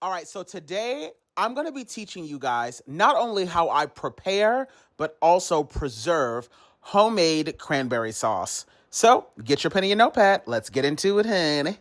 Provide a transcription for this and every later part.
All right, so today I'm going to be teaching you guys not only how I prepare, but also preserve homemade cranberry sauce. So get your pen and your notepad. Let's get into it, honey.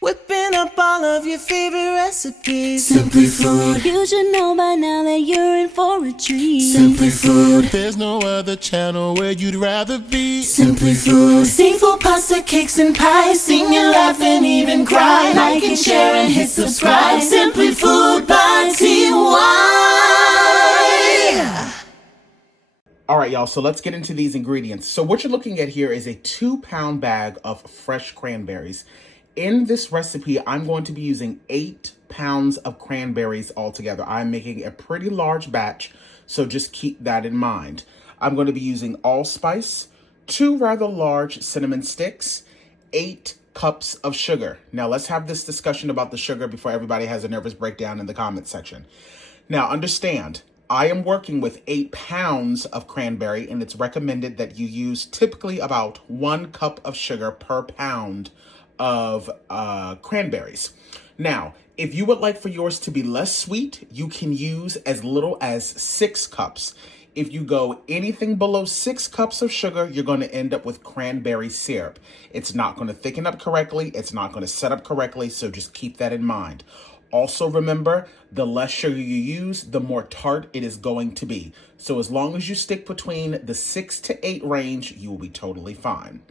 Whipping up all of your favorite recipes. Simply Food. You should know by now that you're in for a treat. Simply Food. There's no other channel where you'd rather be. Simply Food. Seafood, pasta, cakes, and pies. Sing and laugh and even cry. Like and share and hit subscribe. Simply Food by TY. All right, y'all, so let's get into these ingredients. So what you're looking at here is a 2-pound bag of fresh cranberries. In this recipe, I'm going to be using 8 pounds of cranberries altogether. I'm making a pretty large batch, so just keep that in mind. I'm going to be using allspice, 2 rather large cinnamon sticks, 8 cups of sugar. Now, let's have this discussion about the sugar before everybody has a nervous breakdown in the comment section. Now, understand, I am working with 8 pounds of cranberry, and it's recommended that you use typically about 1 cup of sugar per pound of cranberries. Now, if you would like for yours to be less sweet, you can use as little as 6 cups. If you go anything below 6 cups of sugar, you're going to end up with cranberry syrup. It's not going to thicken up correctly. It's not going to set up correctly, so just keep that in mind. Also remember, the less sugar you use, the more tart it is going to be. So as long as you stick between the 6 to 8 range, you will be totally fine.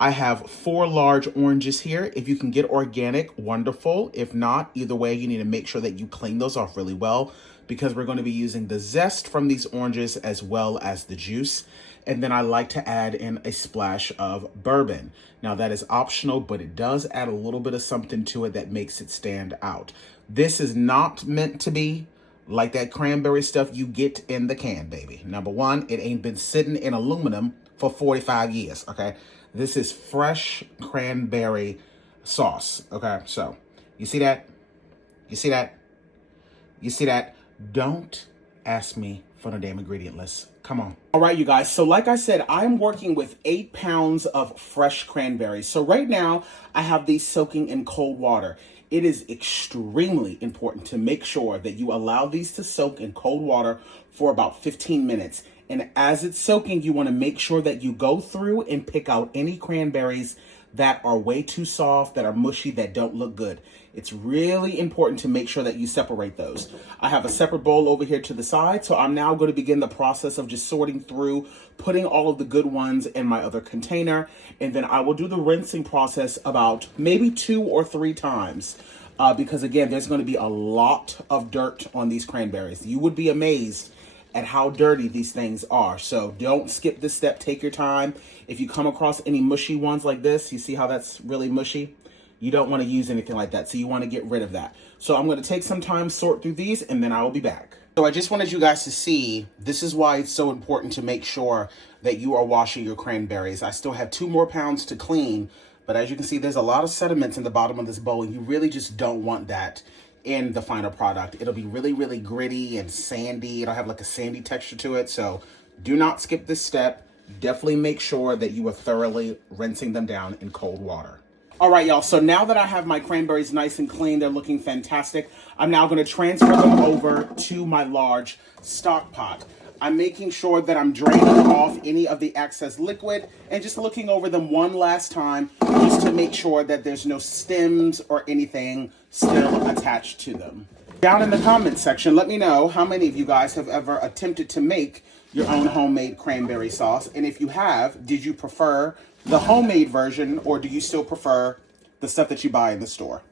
I have 4 large oranges here. If you can get organic, wonderful. If not, either way, you need to make sure that you clean those off really well because we're going to be using the zest from these oranges as well as the juice. And then I like to add in a splash of bourbon. Now that is optional, but it does add a little bit of something to it that makes it stand out. This is not meant to be like that cranberry stuff you get in the can, baby. Number one, it ain't been sitting in aluminum for 45 years, okay? This is fresh cranberry sauce, okay? So, you see that? You see that? You see that? Don't ask me for the damn ingredient list. Come on. All right, you guys. So like I said, I'm working with 8 pounds of fresh cranberries. So right now, I have these soaking in cold water. It is extremely important to make sure that you allow these to soak in cold water for about 15 minutes. And as it's soaking, you want to make sure that you go through and pick out any cranberries that are way too soft, that are mushy, that don't look good. It's really important to make sure that you separate those. I have a separate bowl over here to the side, so I'm now going to begin the process of just sorting through, putting all of the good ones in my other container, and then I will do the rinsing process about maybe 2 or 3 times. Because again, there's going to be a lot of dirt on these cranberries. You would be amazed at how dirty these things are. So don't skip this step. Take your time. If you come across any mushy ones like this, you see how that's really mushy? You don't want to use anything like that. So you want to get rid of that. So I'm going to take some time, sort through these, and then I will be back. So I just wanted you guys to see, this is why it's so important to make sure that you are washing your cranberries. I still have 2 more pounds to clean, but as you can see, there's a lot of sediments in the bottom of this bowl, and you really just don't want that in the final product. It'll be really, really gritty and sandy. It'll have like a sandy texture to it. So do not skip this step. Definitely make sure that you are thoroughly rinsing them down in cold water. All right, y'all. So now that I have my cranberries nice and clean, they're looking fantastic. I'm now going to transfer them over to my large stock pot. I'm making sure that I'm draining off any of the excess liquid and just looking over them one last time just to make sure that there's no stems or anything still attached to them. Down in the comments section, let me know how many of you guys have ever attempted to make your own homemade cranberry sauce. And if you have, did you prefer the homemade version or do you still prefer the stuff that you buy in the store?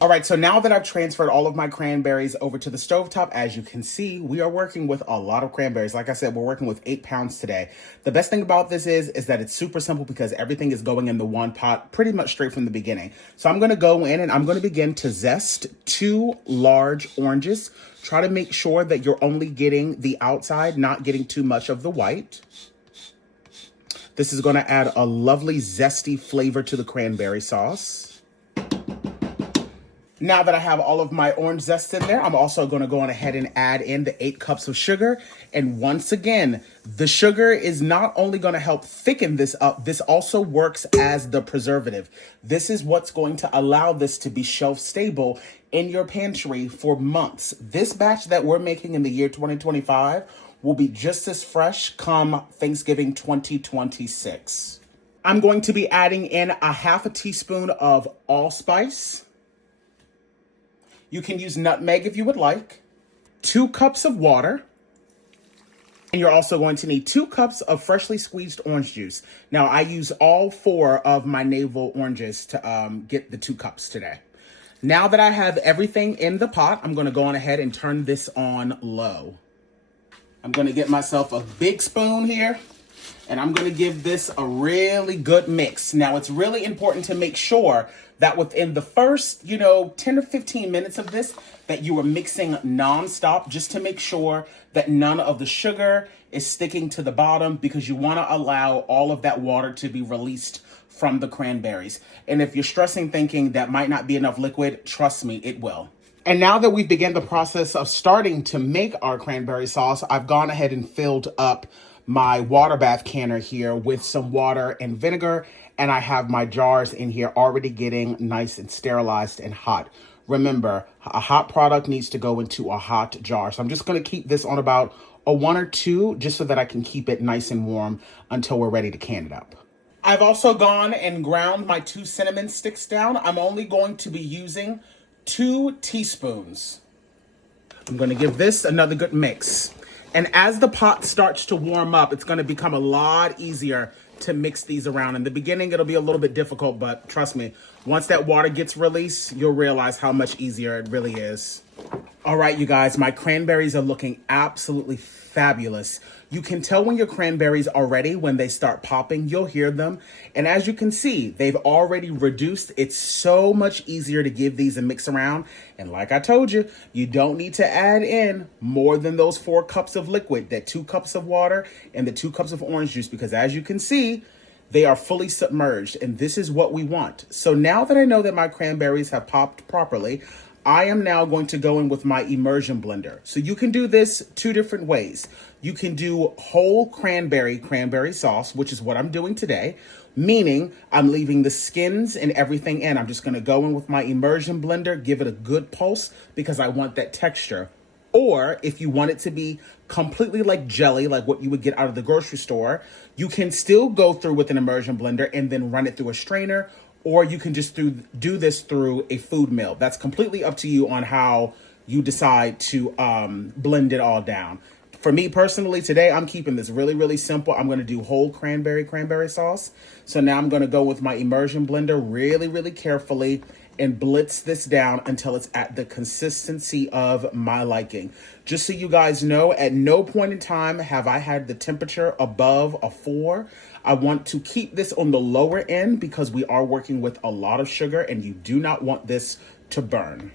All right, so now that I've transferred all of my cranberries over to the stovetop, as you can see, we are working with a lot of cranberries. Like I said, we're working with 8 pounds today. The best thing about this is that it's super simple because everything is going in the one pot pretty much straight from the beginning. So I'm going to go in and I'm going to begin to zest 2 large oranges. Try to make sure that you're only getting the outside, not getting too much of the white. This is going to add a lovely zesty flavor to the cranberry sauce. Now that I have all of my orange zest in there, I'm also going to go on ahead and add in the 8 cups of sugar. And once again, the sugar is not only going to help thicken this up, this also works as the preservative. This is what's going to allow this to be shelf stable in your pantry for months. This batch that we're making in the year 2025 will be just as fresh come Thanksgiving 2026. I'm going to be adding in a half a teaspoon of allspice. You can use nutmeg if you would like. 2 cups of water. And you're also going to need 2 cups of freshly squeezed orange juice. Now, I use all 4 of my navel oranges to get the 2 cups today. Now that I have everything in the pot, I'm going to go on ahead and turn this on low. I'm going to get myself a big spoon here. And I'm going to give this a really good mix. Now, it's really important to make sure that within the first, 10 or 15 minutes of this, that you are mixing nonstop just to make sure that none of the sugar is sticking to the bottom, because you want to allow all of that water to be released from the cranberries. And if you're stressing thinking that might not be enough liquid, trust me, it will. And now that we've begun the process of starting to make our cranberry sauce, I've gone ahead and filled up my water bath canner here with some water and vinegar, and I have my jars in here already getting nice and sterilized and hot. Remember, a hot product needs to go into a hot jar. So I'm just going to keep this on about a 1 or 2 just so that I can keep it nice and warm until we're ready to can it up. I've also gone and ground my 2 cinnamon sticks down. I'm only going to be using 2 teaspoons. I'm going to give this another good mix. And as the pot starts to warm up, it's going to become a lot easier to mix these around. In the beginning, it'll be a little bit difficult, but trust me, once that water gets released, you'll realize how much easier it really is. All right, you guys, my cranberries are looking absolutely fabulous. You can tell when your cranberries are ready when they start popping. You'll hear them. And as you can see, they've already reduced. It's so much easier to give these a mix around. And like I told you, you don't need to add in more than those 4 cups of liquid, that 2 cups of water and the 2 cups of orange juice, because as you can see, they are fully submerged, and this is what we want. So now that I know that my cranberries have popped properly, I am now going to go in with my immersion blender. So you can do this 2 different ways. You can do whole cranberry sauce, which is what I'm doing today, meaning I'm leaving the skins and everything in. I'm just going to go in with my immersion blender, give it a good pulse because I want that texture. Or if you want it to be completely like jelly, like what you would get out of the grocery store, you can still go through with an immersion blender and then run it through a strainer, or you can just do this through a food mill. That's completely up to you on how you decide to blend it all down. For me personally, today I'm keeping this really, really simple. I'm going to do whole cranberry sauce. So now I'm going to go with my immersion blender really, really carefully and blitz this down until it's at the consistency of my liking. Just so you guys know, at no point in time have I had the temperature above a 4. I want to keep this on the lower end because we are working with a lot of sugar and you do not want this to burn.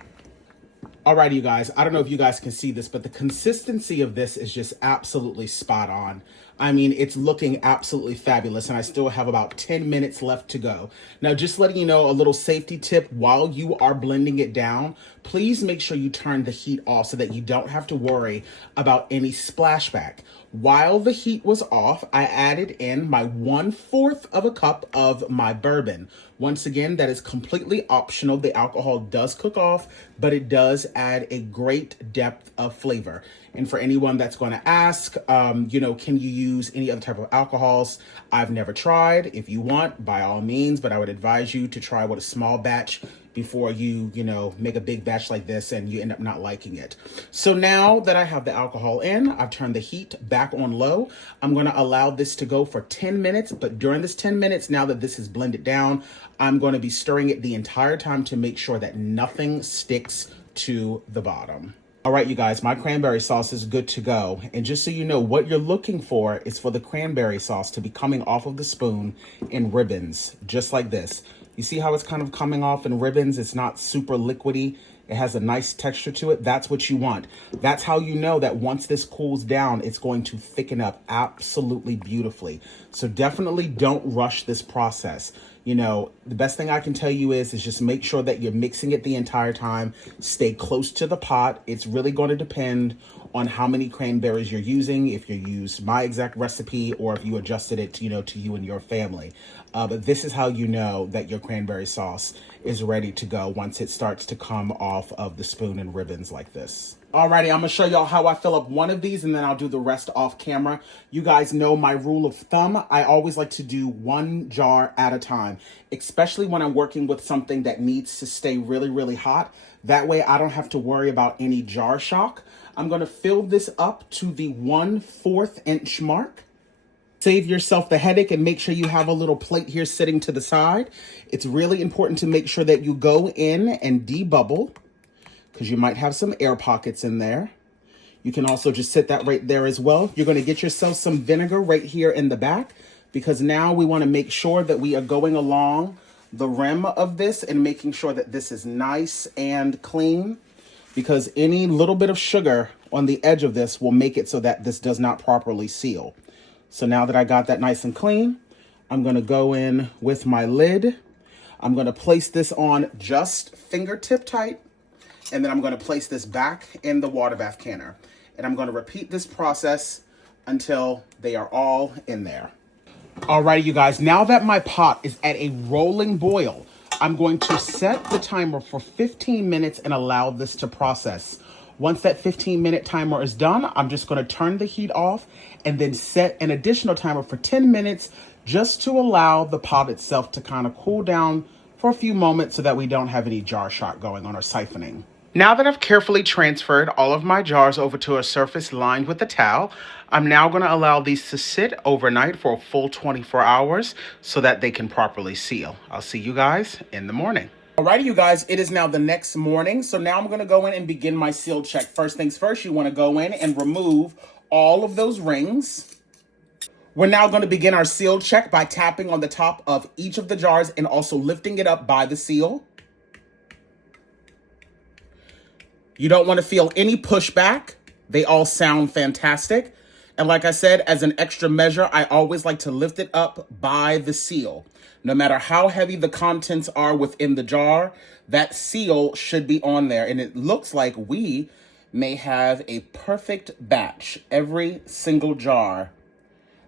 Alrighty, you guys, I don't know if you guys can see this, but the consistency of this is just absolutely spot on. I mean, it's looking absolutely fabulous, and I still have about 10 minutes left to go. Now, just letting you know, a little safety tip, while you are blending it down, please make sure you turn the heat off so that you don't have to worry about any splashback. While the heat was off, I added in my 1/4 of a cup of my bourbon. Once again, that is completely optional. The alcohol does cook off, but it does add a great depth of flavor. And for anyone that's going to ask, can you use any other type of alcohols? I've never tried. If you want, by all means, but I would advise you to try with a small batch before you make a big batch like this and you end up not liking it. So now that I have the alcohol in, I've turned the heat back on low. I'm going to allow this to go for 10 minutes, but during this 10 minutes, now that this is blended down, I'm going to be stirring it the entire time to make sure that nothing sticks to the bottom. All right, you guys, my cranberry sauce is good to go. And just so you know, what you're looking for is for the cranberry sauce to be coming off of the spoon in ribbons, just like this. You see how it's kind of coming off in ribbons? It's not super liquidy. It has a nice texture to it. That's what you want. That's how you know that once this cools down, it's going to thicken up absolutely beautifully. So definitely don't rush this process. You know, the best thing I can tell you is just make sure that you're mixing it the entire time. Stay close to the pot. It's really going to depend on how many cranberries you're using, if you use my exact recipe or if you adjusted it, to you and your family. But this is how you know that your cranberry sauce is ready to go once it starts to come off of the spoon and ribbons like this. Alrighty, I'm gonna show y'all how I fill up one of these and then I'll do the rest off camera. You guys know my rule of thumb. I always like to do one jar at a time, especially when I'm working with something that needs to stay really, really hot. That way I don't have to worry about any jar shock. I'm gonna fill this up to the 1/4 inch mark. Save yourself the headache and make sure you have a little plate here sitting to the side. It's really important to make sure that you go in and debubble, because you might have some air pockets in there. You can also just sit that right there as well. You're going to get yourself some vinegar right here in the back, because now we want to make sure that we are going along the rim of this and making sure that this is nice and clean, because any little bit of sugar on the edge of this will make it so that this does not properly seal. So now that I got that nice and clean, I'm going to go in with my lid. I'm going to place this on just fingertip tight. And then I'm going to place this back in the water bath canner. And I'm going to repeat this process until they are all in there. Alrighty, you guys, now that my pot is at a rolling boil, I'm going to set the timer for 15 minutes and allow this to process. Once that 15-minute timer is done, I'm just going to turn the heat off and then set an additional timer for 10 minutes just to allow the pot itself to kind of cool down for a few moments so that we don't have any jar shock going on or siphoning. Now that I've carefully transferred all of my jars over to a surface lined with a towel, I'm now going to allow these to sit overnight for a full 24 hours so that they can properly seal. I'll see you guys in the morning. Alrighty, you guys, it is now the next morning. So now I'm going to go in and begin my seal check. First things first, you want to go in and remove all of those rings. We're now going to begin our seal check by tapping on the top of each of the jars and also lifting it up by the seal. You don't want to feel any pushback. They all sound fantastic. And like I said, as an extra measure, I always like to lift it up by the seal. No matter how heavy the contents are within the jar, that seal should be on there. And it looks like we may have a perfect batch. Every single jar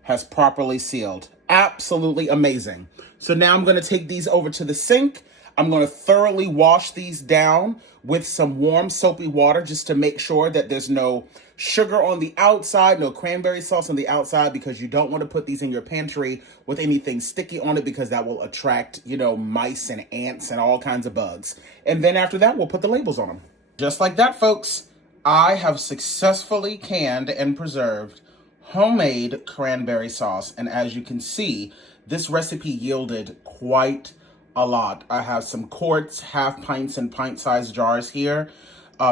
has properly sealed. Absolutely amazing. So now I'm going to take these over to the sink. I'm going to thoroughly wash these down with some warm soapy water just to make sure that there's no sugar on the outside, no cranberry sauce on the outside, because you don't want to put these in your pantry with anything sticky on it, because that will attract, mice and ants and all kinds of bugs. And then after that, we'll put the labels on them. Just like that, folks, I have successfully canned and preserved homemade cranberry sauce. And as you can see, this recipe yielded quite a lot. I have some quarts, half pints, and pint-sized jars here.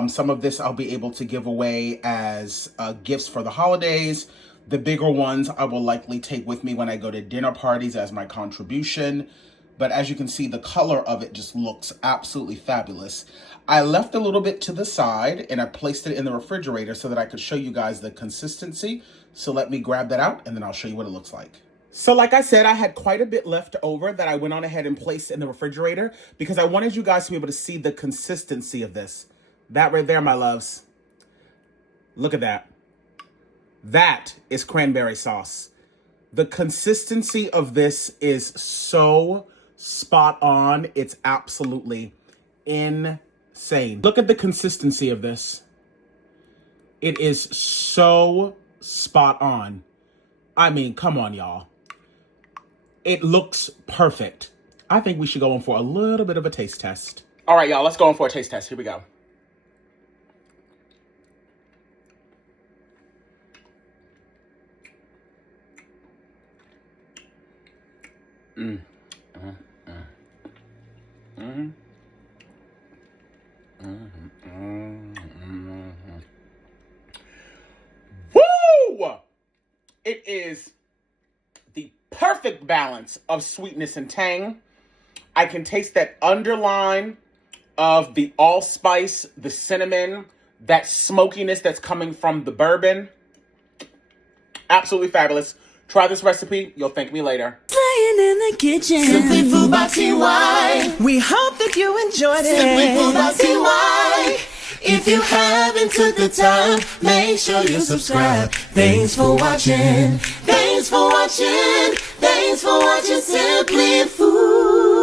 Some of this I'll be able to give away as gifts for the holidays. The bigger ones I will likely take with me when I go to dinner parties as my contribution. But as you can see, the color of it just looks absolutely fabulous. I left a little bit to the side and I placed it in the refrigerator so that I could show you guys the consistency. So let me grab that out and then I'll show you what it looks like. So like I said, I had quite a bit left over that I went on ahead and placed in the refrigerator because I wanted you guys to be able to see the consistency of this. That right there, my loves. Look at that. That is cranberry sauce. The consistency of this is so spot on. It's absolutely insane. Look at the consistency of this. It is so spot on. I mean, come on, y'all. It looks perfect. I think we should go in for a little bit of a taste test. All right, y'all, let's go in for a taste test. Here we go. Woo! It is the perfect balance of sweetness and tang. I can taste that underline of the allspice, the cinnamon, that smokiness that's coming from the bourbon. Absolutely fabulous. Try this recipe. You'll thank me later. Playing in the kitchen. Simply Food by TY. We hope that you enjoyed it. Simply Food by TY. If you haven't took the time, make sure you subscribe. Thanks for watching. Thanks for watching. Thanks for watching Simply Food.